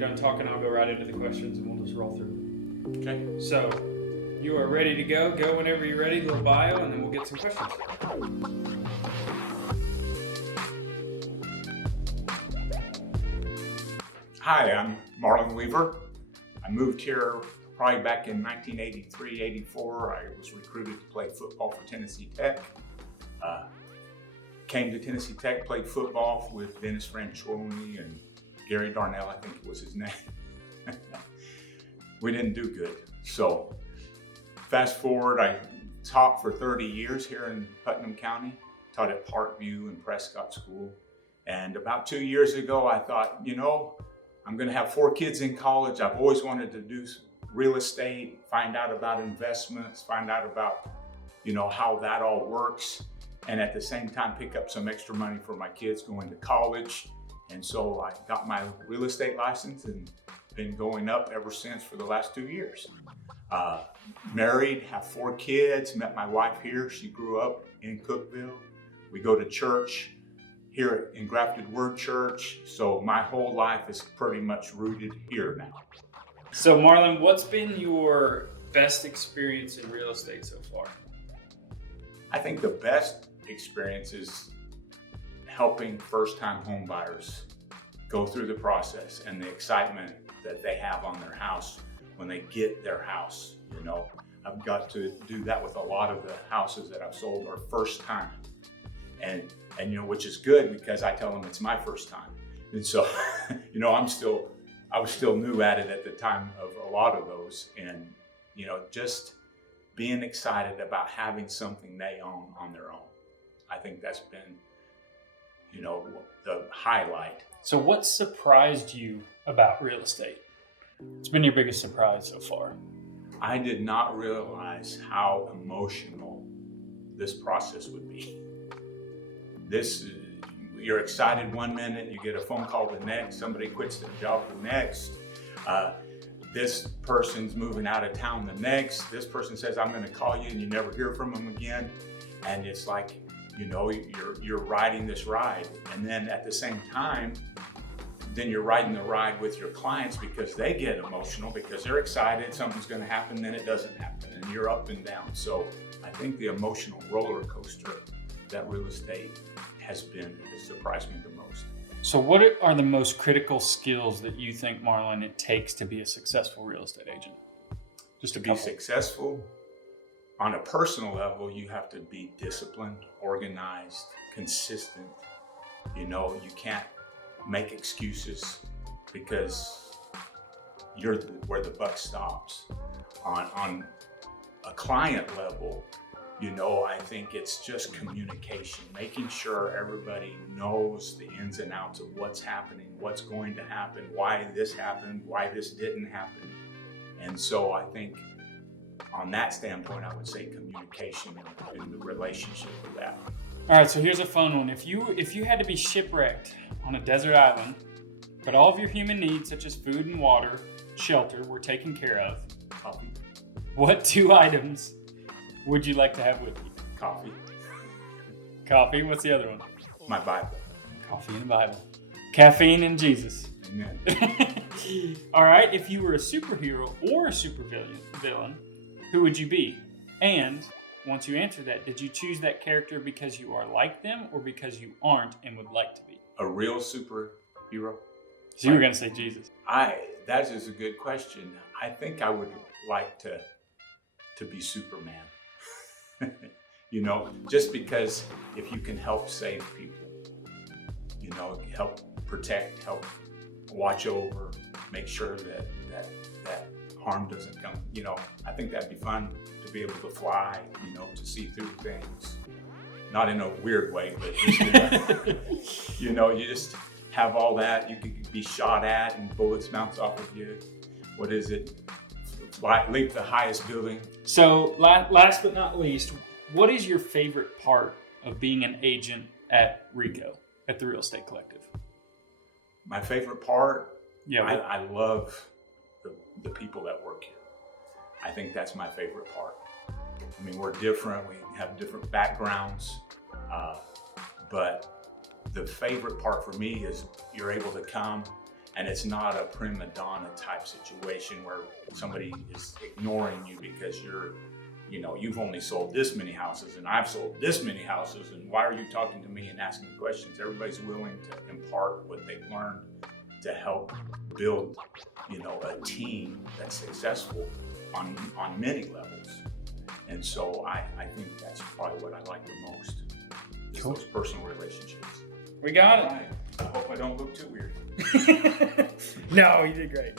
done talking, I'll go right into the questions and we'll just roll through. Okay. So, you are ready to go. Go whenever you're ready. Little bio, and then we'll get some questions. Hi, I'm Marlen Weaver. I moved here probably back in 1983, 84. I was recruited to play football for Tennessee Tech. Came to Tennessee Tech, played football with Dennis Franchione and Gary Darnell, I think it was his name. We didn't do good. So fast forward, I taught for 30 years here in Putnam County, taught at Parkview and Prescott School. And about 2 years ago, I thought, I'm gonna have 4 kids in college. I've always wanted to do real estate, find out about investments, find out about, how that all works. And at the same time, pick up some extra money for my kids going to college. And so I got my real estate license and been going up ever since for the last 2 years. Married, have 4 kids, met my wife here. She grew up in Cookeville. We go to church here in Grafted Word Church. So my whole life is pretty much rooted here now. So Marlen, what's been your best experience in real estate so far? I think the best experience is helping first-time home buyers go through the process and the excitement that they have on their house when they get their house. I've got to do that with a lot of the houses that I've sold are first time. And which is good because I tell them it's my first time. And so, I was still new at it at the time of a lot of those. And, just being excited about having something they own on their own. I think that's been, the highlight. So what surprised you about real estate? It's been your biggest surprise so far. I did not realize how emotional this process would be. You're excited one minute, you get a phone call the next, somebody quits their job the next. This person's moving out of town the next. This person says, I'm gonna call you, and you never hear from them again. And it's like, you're riding this ride. And then at the same time, then you're riding the ride with your clients because they get emotional because they're excited, something's gonna happen, then it doesn't happen, and you're up and down. So I think the emotional roller coaster that real estate has been that surprised me the most. So what are the most critical skills that you think, Marlen, it takes to be a successful real estate agent? Just to be successful on a personal level, you have to be disciplined, organized, consistent. You can't make excuses because you're where the buck stops. On a client level, I think it's just communication, making sure everybody knows the ins and outs of what's happening, what's going to happen, why this happened, why this didn't happen. And so I think on that standpoint, I would say communication and the relationship with that. All right, so here's a fun one. If you had to be shipwrecked on a desert island, but all of your human needs, such as food and water, shelter, were taken care of, Coffee. What 2 items would you like to have with you? Coffee. Coffee. What's the other one? My Bible. Coffee and the Bible. Caffeine and Jesus. Amen. All right. If you were a superhero or a supervillain, who would you be? And once you answer that, did you choose that character because you are like them or because you aren't and would like to be? A real superhero? So you were going to say Jesus. That is a good question. I think I would like to be Superman. Just because if you can help save people, help protect, help watch over, make sure that harm doesn't come, I think that'd be fun to be able to fly, to see through things. Not in a weird way, but just, you just have all that. You could be shot at and bullets bounce off of you. What is it? Leap the highest building. So last but not least, what is your favorite part of being an agent at RICO, at the Real Estate Collective? My favorite part? Yeah. I love the people that work here. I think that's my favorite part. I mean, we're different. We have different backgrounds. But the favorite part for me is you're able to come And it's not a prima donna type situation where somebody is ignoring you because you've only sold this many houses and I've sold this many houses, and why are you talking to me and asking questions? Everybody's willing to impart what they've learned to help build, a team that's successful on many levels. And so I think that's probably what I like the most, is those personal relationships. We got it. All right. I hope I don't look too weird. No, you did great.